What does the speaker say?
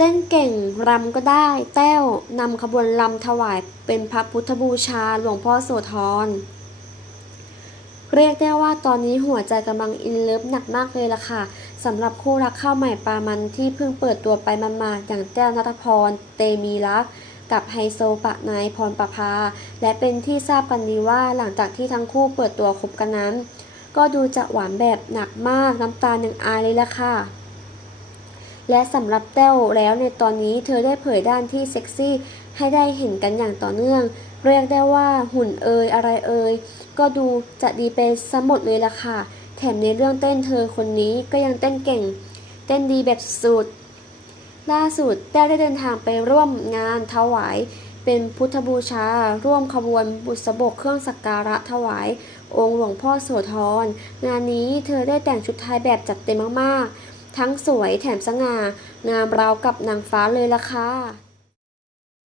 เต้นเก่งรำก็ได้ แต้วนำขบวนรำถวายเป็นพระพุทธบูชาหลวงพ่อโสธรเรียกได้ว่าตอนนี้หัวใจกำลังอินเลิฟหนักมากเลยล่ะค่ะสำหรับคู่รักข้าวใหม่ปามันที่เพิ่งเปิดตัวไปมาๆอย่างแต้วนัทพร เตมีรัก กับไฮโซปะนายพรประภา และเป็นที่ทราบกันดีว่าหลังจากที่ทั้งคู่เปิดตัวคบกันนั้น ก็ดูจะหวานแบบหนักมากน้ำตาหนึ่งอายเลยล่ะค่ะ และสำหรับแต้วแล้วในตอนนี้เธอได้เผยด้านที่เซ็กซี่ให้ได้เห็นกันอย่างต่อเนื่อง เรียกได้ว่าหุ่นเอยอะไรเอยก็ดูจะดีไปซะหมดเลยล่ะค่ะ แถมในเรื่องเต้นเธอคนนี้ก็ยังเต้นเก่ง เต้นดีแบบสุดล่าสุดแต้วได้เดินทางไปร่วมงานถวาย เป็นพุทธบูชา ร่วมขบวนบุษบกเครื่องสักการะถวาย องค์หลวงพ่อโสธร งานนี้เธอได้แต่งชุดไทยแบบจัดเต็มมากๆ ทั้งสวยแถมสง่างามราวกับนางฟ้าเลยล่ะค่ะ